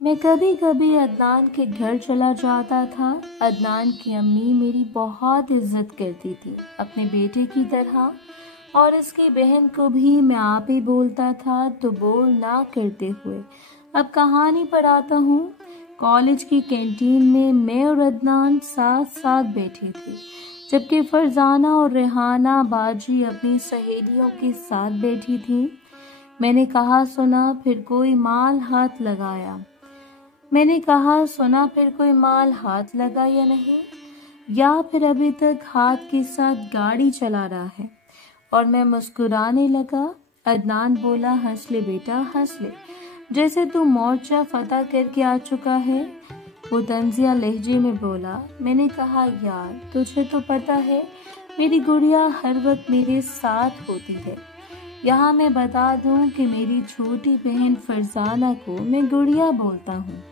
मैं कभी कभी अदनान के घर चला जाता था। अदनान की अम्मी मेरी बहुत इज्जत करती थी, अपने बेटे की तरह, और इसकी बहन को भी मैं आप ही बोलता था, तो बोल ना करते हुए अब कहानी पर आता हूँ। कॉलेज की कैंटीन में मैं और अदनान साथ साथ बैठे थे, जबकि फरजाना और रेहाना बाजी अपनी सहेलियों के साथ बैठी थी। मैंने कहा सुना फिर कोई माल हाथ लगाया। मैंने कहा सुना फिर कोई माल हाथ लगा या नहीं, या फिर अभी तक हाथ के साथ गाड़ी चला रहा है। और मैं मुस्कुराने लगा। अदनान बोला, हंस ले बेटा हंस ले, जैसे तू मोर्चा फतह करके आ चुका है। वो तंजिया लहजे में बोला। मैंने कहा, यार तुझे तो पता है मेरी गुड़िया हर वक्त मेरे साथ होती है। यहाँ मैं बता दूं कि मेरी छोटी बहन फरजाना को मैं गुड़िया बोलता हूँ।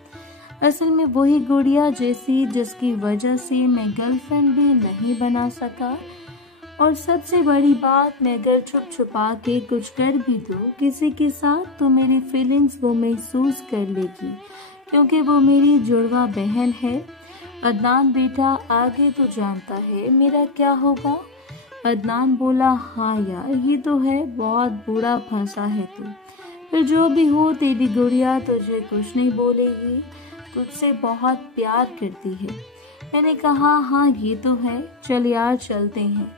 असल में वही गुड़िया जैसी जिसकी वजह से मैं गर्लफ्रेंड भी नहीं बना सका। और सबसे बड़ी बात, मैं अगर छुप छुपा के कुछ कर भी दूँ किसी के साथ तो मेरी फीलिंग्स वो महसूस कर लेगी, क्योंकि वो मेरी जुड़वा बहन है। अदनान बेटा आगे तो जानता है मेरा क्या होगा? अदनान बोला, हाँ यार ये तो है, बहुत बुरा फंसा है तू। फिर जो भी हो तेरी गुड़िया तुझे कुछ नहीं बोलेगी, तुझसे बहुत प्यार करती है। मैंने कहा, हाँ ये तो है, चल यार चलते हैं,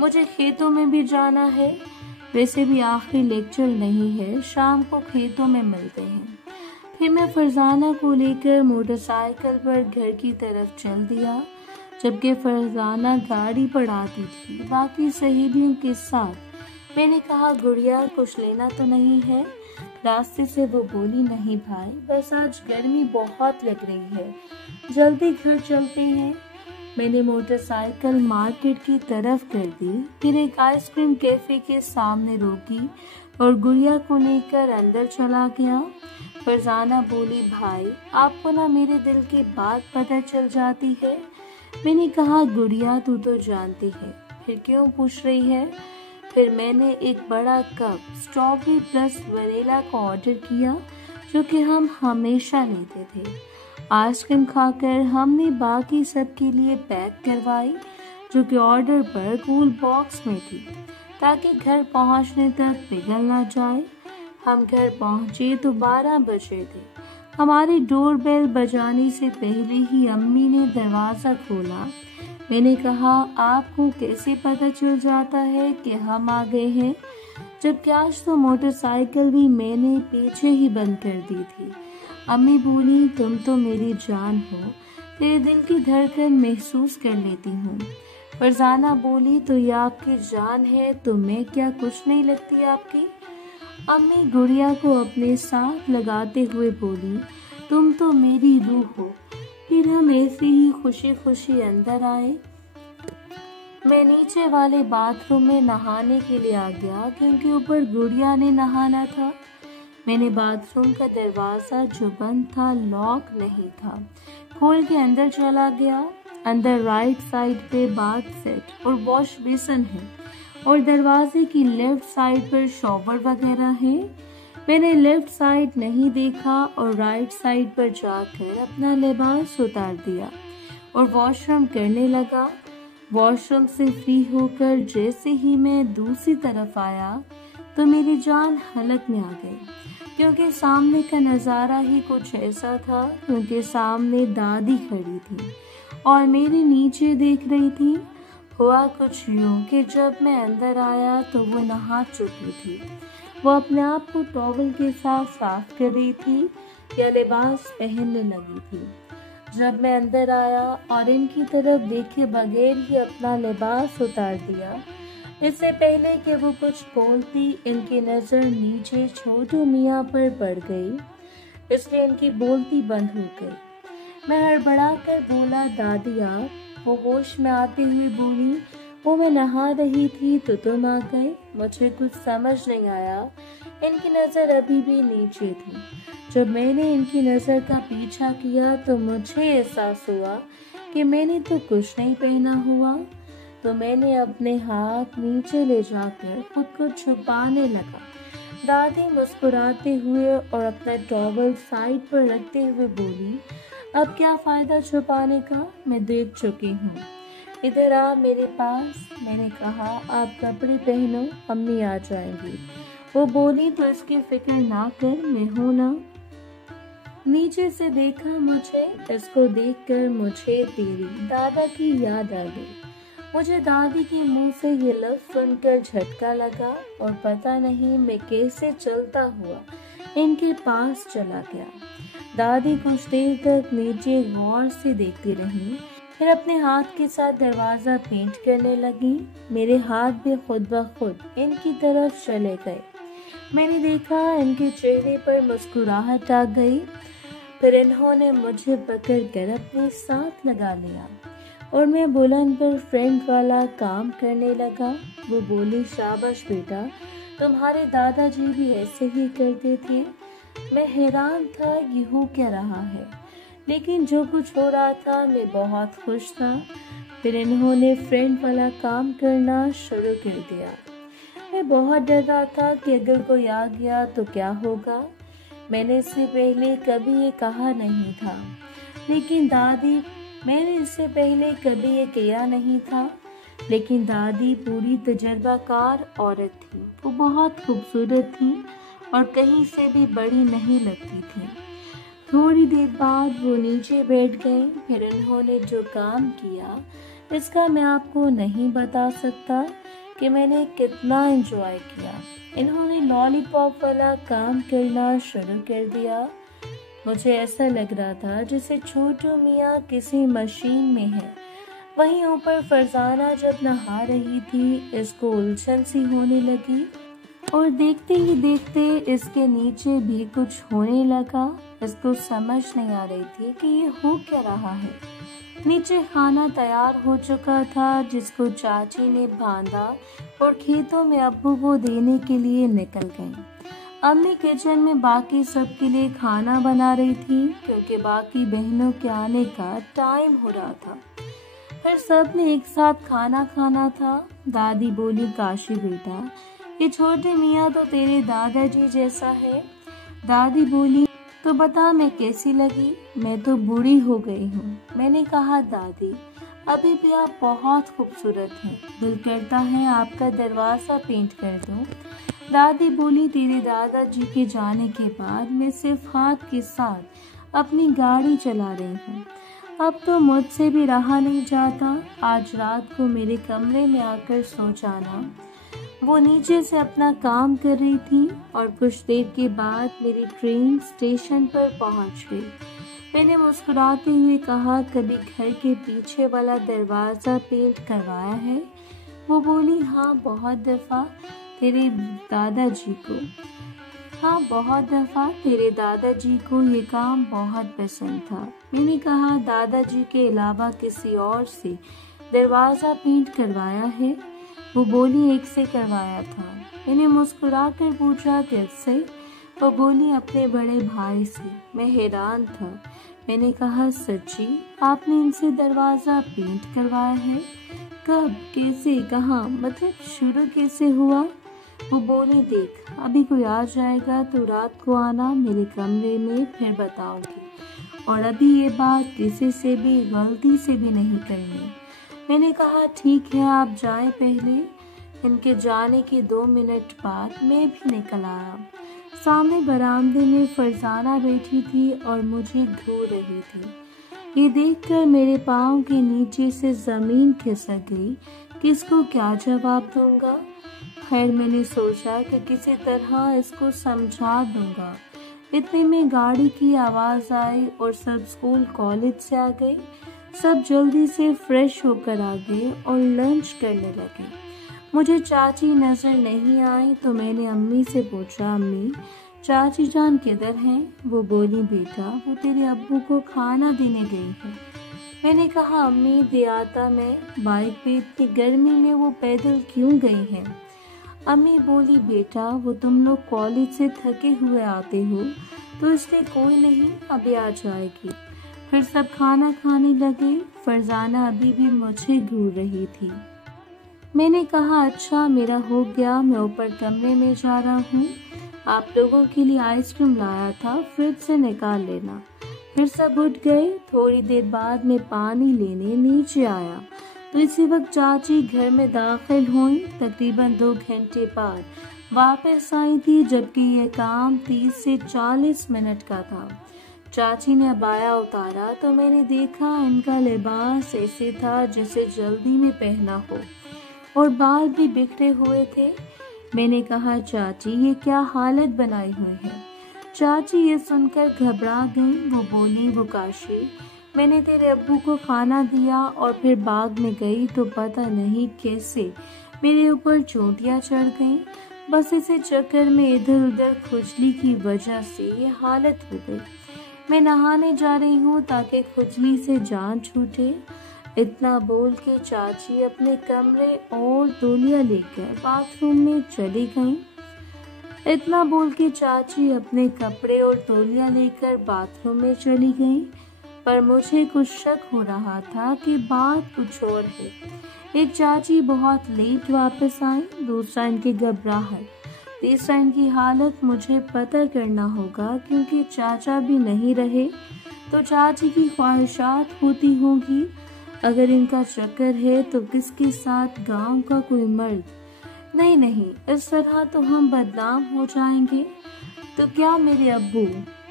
मुझे खेतों में भी जाना है। वैसे भी आखिरी लेक्चर नहीं है, शाम को खेतों में मिलते हैं। फिर मैं फरजाना को लेकर मोटरसाइकिल पर घर की तरफ चल दिया, जबकि फरजाना गाड़ी पर आती थी बाकी सहेलियों के साथ। मैंने कहा, गुड़िया कुछ लेना तो नहीं है? रास्ते से वो बोली, नहीं भाई, बस आज गर्मी बहुत लग रही है, जल्दी घर चलते हैं। मैंने मोटरसाइकिल मार्केट की तरफ कर दी, फिर एक आइसक्रीम कैफे के सामने रोकी और गुड़िया को लेकर अंदर चला गया। फरजाना बोली, भाई आपको ना मेरे दिल की बात पता चल जाती है। मैंने कहा, गुड़िया तू तो जानती है, फिर क्यों पूछ रही है? फिर मैंने एक बड़ा कप स्ट्रॉबेरी प्लस वनीला का ऑर्डर किया, जो कि हम हमेशा लेते थे। आइसक्रीम खाकर हमने बाकी सब के लिए पैक करवाई, जो कि ऑर्डर पर कूल बॉक्स में थी, ताकि घर पहुंचने तक पिघल ना जाए। हम घर पहुंचे तो 12 बजे थे। हमारी डोरबेल बजाने से पहले ही अम्मी ने दरवाज़ा खोला। मैंने कहा, आपको कैसे पता चल जाता है कि हम आ गए हैं, जबकि आज तो मोटरसाइकिल भी मैंने पीछे ही बंद कर दी थी। अम्मी बोली, तुम तो मेरी जान हो, तेरे दिल की धड़कन महसूस कर लेती हूँ। फरजाना बोली, तो ये आपकी जान है तो मैं क्या कुछ नहीं लगती आपकी? अम्मी गुड़िया को अपने साथ लगाते हुए बोली, तुम तो मेरी रूह हो। फिर हम ऐसे ही खुशी खुशी अंदर आए। मैं नीचे वाले बाथरूम में नहाने के लिए आ गया, क्योंकि ऊपर गुड़िया ने नहाना था। मैंने बाथरूम का दरवाज़ा जो बंद था, लॉक नहीं था, खोल के अंदर चला गया। अंदर राइट साइड पे बाथ सेट और वॉश बेसिन है, और दरवाजे की लेफ्ट साइड पर शॉवर वगैरह है। मैंने लेफ्ट साइड नहीं देखा और राइट साइड पर जाकर अपना लिबास उतार दिया और वॉशरूम करने लगा। वॉशरूम से फ्री होकर जैसे ही मैं दूसरी तरफ आया तो मेरी जान हलक में आ गई, क्योंकि सामने का नज़ारा ही कुछ ऐसा था। क्योंकि सामने दादी खड़ी थी और मेरे नीचे देख रही थी। हुआ कुछ यूं कि जब मैं अंदर आया तो वो नहा चुकी थी। वो अपने आप को टॉवल के साथ साफ कर रही थी या लिबास पहनने लगी थी। जब मैं अंदर आया और इनकी तरफ देखे बगैर ही अपना लिबास उतार दिया, इससे पहले कि वो कुछ बोलती, इनकी नज़र नीचे छोटू मियाँ पर पड़ गई, इसलिए इनकी बोलती बंद हो गई। मैं हड़बड़ा कर बोला, दादी आप? वो होश में आते हुए बोली, वो मैं नहा रही थी तो तुम आ गए। मुझे कुछ समझ नहीं आया। इनकी नज़र अभी भी नीचे थी। जब मैंने इनकी नज़र का पीछा किया तो मुझे एहसास हुआ कि मैंने तो कुछ नहीं पहना हुआ। तो मैंने अपने हाथ नीचे ले जाकर खुद को छुपाने लगा। दादी मुस्कुराते हुए और अपना टॉवल साइड पर रखते हुए बोली, अब क्या फायदा छुपाने का, मैं देख चुकी हूँ। इधर आ मेरे पास। मैंने कहा, आप कपड़े पहनो, अम्मी आ जाएंगी। वो बोली, तो इसकी फिक्र ना कर, मैं हूं ना। नीचे से देखा मुझे, इसको देखकर मुझे तेरी दादा की याद आ गई। मुझे दादी के मुंह से ये लफ्ज सुनकर झटका लगा और पता नहीं मैं कैसे चलता हुआ इनके पास चला गया। दादी कुछ देर तक नीचे गौर से देखती रही, फिर अपने हाथ के साथ दरवाजा पेंट करने लगी। मेरे हाथ भी खुद ब खुद इनकी तरफ चले गए। मैंने देखा इनके चेहरे पर मुस्कुराहट आ गई। फिर इन्होंने मुझे पकड़कर अपने साथ लगा लिया और मैं बुलंद पर फ्रेंड वाला काम करने लगा। वो बोली, शाबाश बेटा, तुम्हारे दादाजी भी ऐसे ही करते थे। मैं हैरान था ये हो क्या रहा है, लेकिन जो कुछ हो रहा था मैं बहुत खुश था। फिर इन्होंने फ्रेंड वाला काम करना शुरू कर दिया। मैं बहुत डर रहा था कि अगर कोई आ गया तो क्या होगा। मैंने इससे पहले कभी ये कहा नहीं था, लेकिन दादी मैंने इससे पहले कभी ये किया नहीं था, लेकिन दादी पूरी तजर्बाकार औरत थी। वो बहुत खूबसूरत थी और कहीं से भी बड़ी नहीं लगती थी। थोड़ी देर बाद वो नीचे बैठ गई। फिर इन्होंने जो काम किया इसका मैं आपको नहीं बता सकता कि मैंने कितना एंजॉय किया। इन्होंने लॉलीपॉप वाला काम करना शुरू कर दिया। मुझे ऐसा लग रहा था जैसे छोटू मियाँ किसी मशीन में है। वहीं ऊपर फरजाना जब नहा रही थी, इसको उलझन सी होने लगी और देखते ही देखते इसके नीचे भी कुछ होने लगा। इसको समझ नहीं आ रही थी कि ये हो क्या रहा है। नीचे खाना तैयार हो चुका था, जिसको चाची ने बांधा और खेतों में अब्बू को देने के लिए निकल गई। अम्मी किचन में बाकी सबके लिए खाना बना रही थी, क्योंकि बाकी बहनों के आने का टाइम हो रहा था। फिर सब ने एक साथ खाना खाना था। दादी बोली, काशी बेटा, ये छोटे मियाँ तो तेरे दादाजी जैसा है। दादी बोली, तो बता मैं कैसी लगी, मैं तो बूढ़ी हो गई हूँ। मैंने कहा, दादी अभी भी आप बहुत खूबसूरत हैं, दिल करता है आपका दरवाजा पेंट कर दूं। दादी बोली, तेरे दादाजी के जाने के बाद मैं सिर्फ हाथ के साथ अपनी गाड़ी चला रही हूँ। अब तो मुझसे भी रहा नहीं जाता। आज रात को मेरे कमरे में आकर सो जाना। वो नीचे से अपना काम कर रही थी और कुछ देर के बाद मेरी ट्रेन स्टेशन पर पहुंच गई। मैंने मुस्कुराते हुए कहा, कभी घर के पीछे वाला दरवाजा पेंट करवाया है? वो बोली, हाँ बहुत दफा तेरे दादाजी को ये काम बहुत पसंद था। मैंने कहा, दादाजी के अलावा किसी और से दरवाजा पेंट करवाया है? वो बोली, एक से करवाया था। मैंने मुस्कुराकर पूछा, किससे? वो बोली, अपने बड़े भाई से। मैं हैरान था। मैंने कहा, सच्ची आपने इनसे दरवाजा पेंट करवाया है? कब, कैसे, कहाँ, मतलब शुरू कैसे हुआ? वो बोली, देख अभी कोई आ जाएगा तो रात को आना मेरे कमरे में, फिर बताऊंगी, और अभी ये बात किसी से भी गलती से भी नहीं करनी। मैंने कहा, ठीक है आप जाएं पहले। इनके जाने के 2 मिनट बाद मैं भी निकल आया। सामने बरामदे में फरजाना बैठी थी और मुझे घूर रही थी। ये देखकर मेरे पाँव के नीचे से जमीन खिसक गई। किसको क्या जवाब दूंगा? खैर मैंने सोचा कि किसी तरह इसको समझा दूंगा। इतने में गाड़ी की आवाज आई और सब स्कूल कॉलेज से आ गए। सब जल्दी से फ्रेश होकर आ गए और लंच करने लगे। मुझे चाची नजर नहीं आई तो मैंने अम्मी से पूछा, अम्मी चाची जान किधर हैं? वो बोली, बेटा वो तेरे अब्बू को खाना देने गई है। मैंने कहा, अम्मी दे आता मैं, बाइक पे इतनी गर्मी में वो पैदल क्यों गई है? अम्मी बोली, बेटा वो तुम लोग कॉलेज से थके हुए आते हो तो इसलिए कोई नहीं, अभी आ जाएगी। फिर सब खाना खाने लगे। फरजाना अभी भी मुझे घूर रही थी। मैंने कहा, अच्छा मेरा हो गया, मैं ऊपर कमरे में जा रहा हूँ। आप लोगों के लिए आइसक्रीम लाया था, फ्रिज से निकाल लेना। फिर सब उठ गए। थोड़ी देर बाद मैं पानी लेने नीचे आया तो इसी वक्त चाची घर में दाखिल हुई। तकरीबन 2 घंटे बाद वापस आई थी, जबकि यह काम 30 से 40 मिनट का था। चाची ने अबाया उतारा तो मैंने देखा इनका लिबास ऐसे था जैसे जल्दी में पहना हो और बाल भी बिखरे हुए थे। मैंने कहा, चाची ये क्या हालत बनाई हुई है। चाची ये सुनकर घबरा गई। वो बोली, वो काशी, मैंने तेरे अब्बू को खाना दिया और फिर बाग में गई तो पता नहीं कैसे मेरे ऊपर चोटियां चढ़ गईं। बस इसी चक्कर में इधर उधर खुजली की वजह से ये हालत हो गई। मैं नहाने जा रही हूँ ताकि खुजली से जान छूटे। इतना बोल के चाची अपने कमरे और तौलिया लेकर बाथरूम में चली गई। इतना बोल के चाची अपने कपड़े और तौलिया लेकर बाथरूम में चली गई, पर मुझे कुछ शक हो रहा था कि बात कुछ और है। एक चाची बहुत लेट वापस आई, दूसरा इनकी घबराहट, तीसरा इनकी हालत मुझे पता करना होगा, क्योंकि चाचा भी नहीं रहे तो चाची की ख्वाहिशात होती होंगी। अगर इनका चक्कर है तो किसके साथ, गांव का कोई मर्द? नहीं, इस तरह तो हम बदनाम हो जाएंगे। तो क्या मेरे अब्बू?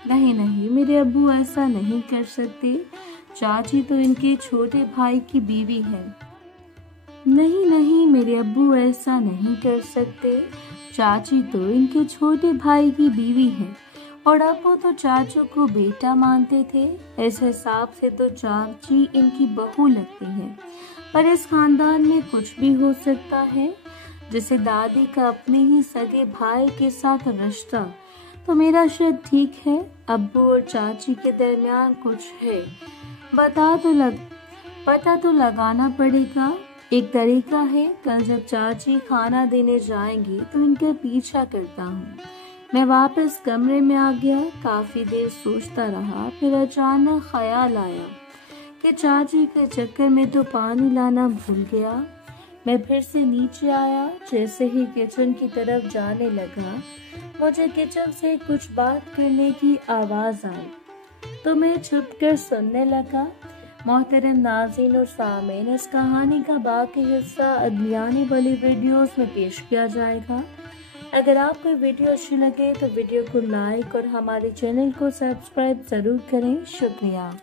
नहीं, मेरे अब्बू ऐसा नहीं कर सकते। चाची तो इनके छोटे भाई की बीवी है। नहीं, मेरे अब्बू ऐसा नहीं कर सकते। चाची तो इनके छोटे भाई की बीवी है और अब्बू तो चाचू को बेटा मानते थे। इस हिसाब से तो चाची इनकी बहू लगती है, पर इस खानदान में कुछ भी हो सकता है। जैसे दादी का अपने ही सगे भाई के साथ रिश्ता, तो मेरा शायद ठीक है। अब्बू और चाची के दरमियान कुछ है। पता तो लगाना पड़ेगा। एक तरीका है, कल जब चाची खाना देने जाएंगी तो इनका पीछा करता हूँ। मैं वापस कमरे में आ गया। काफी देर सोचता रहा, फिर अचानक ख्याल आया कि चाची के चक्कर में तो पानी लाना भूल गया। मैं फिर से नीचे आया। जैसे ही किचन की तरफ जाने लगा, मुझे किचन से कुछ बात करने की आवाज आई तो मैं छुपकर सुनने लगा। मोहतरम नाज़रीन और सामीन, इस कहानी का बाकी हिस्सा अगली आने वाली वीडियोस में पेश किया जाएगा। अगर आपको वीडियो अच्छी लगे तो वीडियो को लाइक और हमारे चैनल को सब्सक्राइब जरूर करें। शुक्रिया।